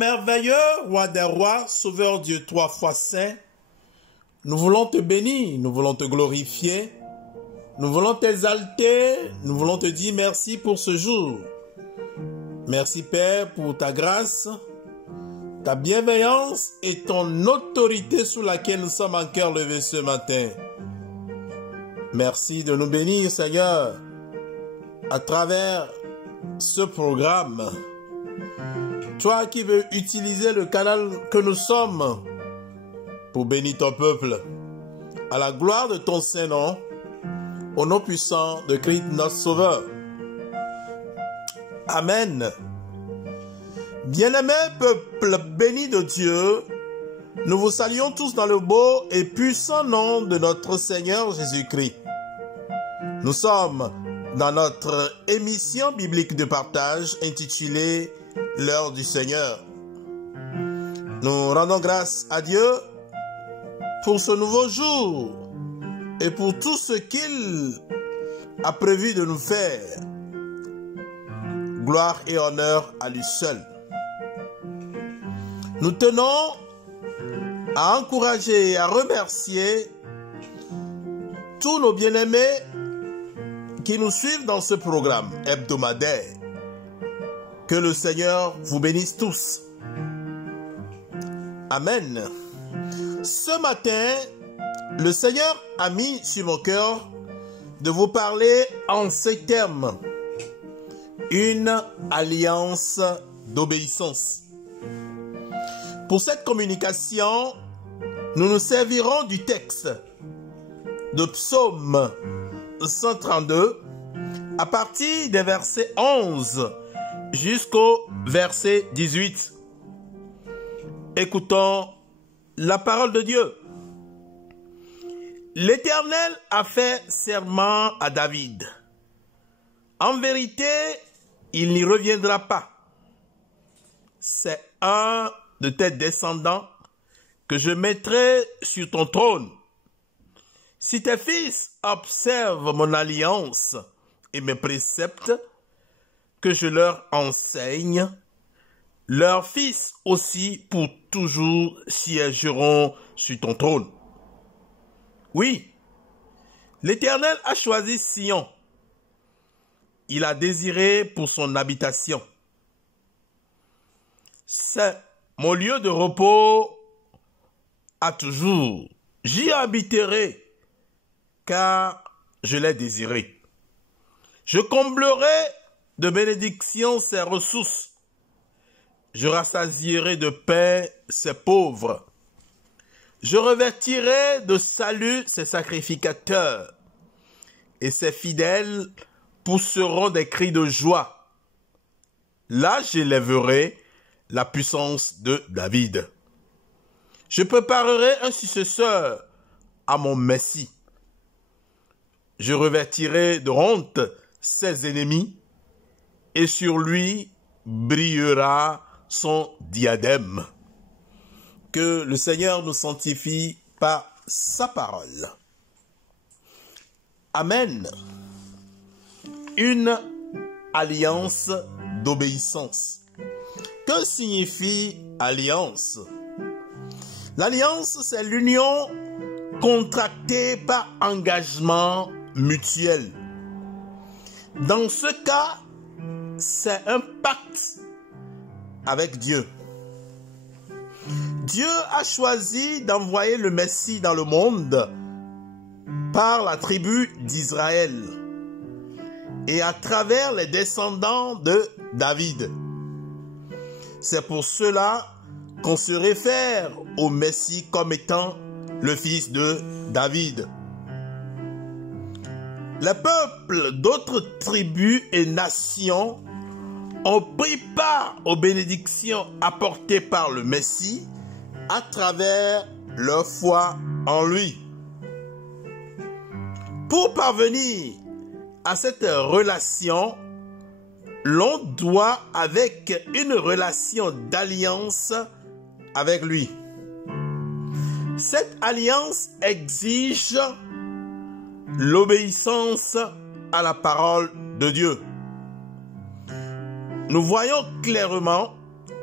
Merveilleux, roi des rois, sauveur Dieu trois fois saint, nous voulons te bénir, nous voulons te glorifier, nous voulons t'exalter, nous voulons te dire merci pour ce jour. Merci Père pour ta grâce, ta bienveillance et ton autorité sous laquelle nous sommes en cœur levé ce matin. Merci de nous bénir Seigneur à travers ce programme. Toi qui veux utiliser le canal que nous sommes pour bénir ton peuple, à la gloire de ton Saint-Nom, au nom puissant de Christ notre Sauveur. Amen. Bien-aimé peuple béni de Dieu, nous vous saluons tous dans le beau et puissant nom de notre Seigneur Jésus-Christ. Nous sommes dans notre émission biblique de partage intitulée L'heure du Seigneur. Nous rendons grâce à Dieu pour ce nouveau jour et pour tout ce qu'il a prévu de nous faire. Gloire et honneur à lui seul. Nous tenons à encourager et à remercier tous nos bien-aimés qui nous suivent dans ce programme hebdomadaire. Que le Seigneur vous bénisse tous. Amen. Ce matin, le Seigneur a mis sur mon cœur de vous parler en ces termes. Une alliance d'obéissance. Pour cette communication, nous nous servirons du texte de Psaume 132 à partir des versets 11 jusqu'au verset 18. Écoutons la parole de Dieu. L'Éternel a fait serment à David. En vérité, il n'y reviendra pas. C'est un de tes descendants que je mettrai sur ton trône. Si tes fils observent mon alliance et mes préceptes, que je leur enseigne, leurs fils aussi pour toujours siégeront sur ton trône. Oui, l'Éternel a choisi Sion. Il a désiré pour son habitation. C'est mon lieu de repos à toujours. J'y habiterai, car je l'ai désiré. Je comblerai de bénédiction ses ressources. Je rassasierai de paix ses pauvres. Je revêtirai de salut ses sacrificateurs. Et ses fidèles pousseront des cris de joie. Là, j'élèverai la puissance de David. Je préparerai un successeur à mon Messie. Je revêtirai de honte ses ennemis. Et sur lui brillera son diadème. Que le Seigneur nous sanctifie par sa parole. Amen. Une alliance d'obéissance. Que signifie alliance? L'alliance, c'est l'union contractée par engagement mutuel. Dans ce cas, c'est un pacte avec Dieu. Dieu a choisi d'envoyer le Messie dans le monde par la tribu d'Israël et à travers les descendants de David. C'est pour cela qu'on se réfère au Messie comme étant le fils de David. Les peuples d'autres tribus et nations ont pris part aux bénédictions apportées par le Messie à travers leur foi en lui. Pour parvenir à cette relation, l'on doit avec une relation d'alliance avec lui. Cette alliance exige l'obéissance à la parole de Dieu. Nous voyons clairement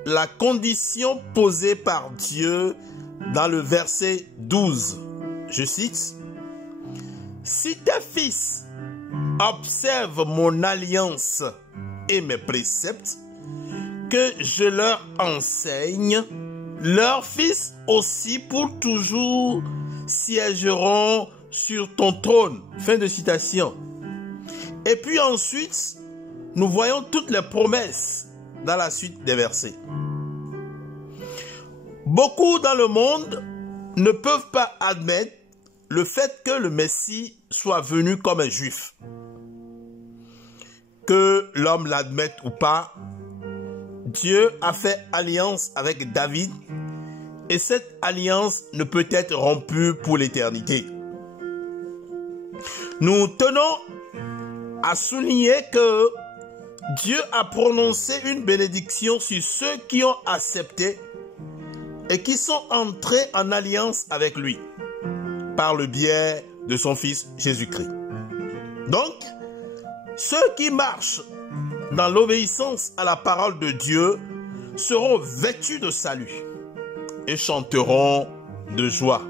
la condition posée par Dieu dans le verset 12. Je cite: « Si tes fils observent mon alliance et mes préceptes que je leur enseigne, leurs fils aussi pour toujours siégeront sur ton trône. » Fin de citation. Et puis ensuite, nous voyons toutes les promesses dans la suite des versets. Beaucoup dans le monde ne peuvent pas admettre le fait que le Messie soit venu comme un juif. Que l'homme l'admette ou pas, Dieu a fait alliance avec David et cette alliance ne peut être rompue pour l'éternité. Nous tenons à souligner que Dieu a prononcé une bénédiction sur ceux qui ont accepté et qui sont entrés en alliance avec lui par le biais de son Fils Jésus-Christ. Donc, ceux qui marchent dans l'obéissance à la parole de Dieu seront vêtus de salut et chanteront de joie.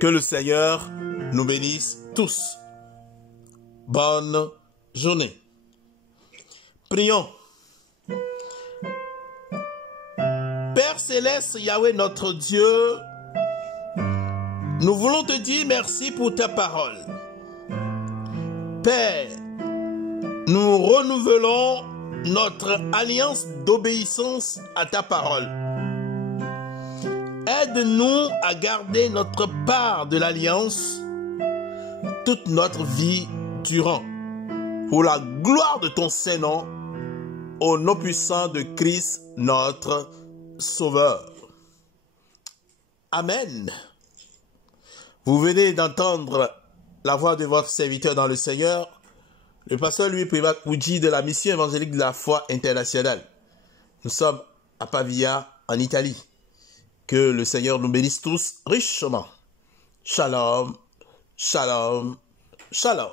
Que le Seigneur nous bénisse tous. Bonne journée. Prions. Père Céleste, Yahweh notre Dieu, nous voulons te dire merci pour ta parole. Père, nous renouvelons notre alliance d'obéissance à ta parole. Aide-nous à garder notre part de l'alliance toute notre vie durant, pour la gloire de ton Saint-Nom, au nom puissant de Christ, notre Sauveur. Amen. Vous venez d'entendre la voix de votre serviteur dans le Seigneur, le pasteur Louis Privat Oudji de la mission évangélique de la foi internationale. Nous sommes à Pavia, en Italie. Que le Seigneur nous bénisse tous richement. Shalom, shalom, shalom.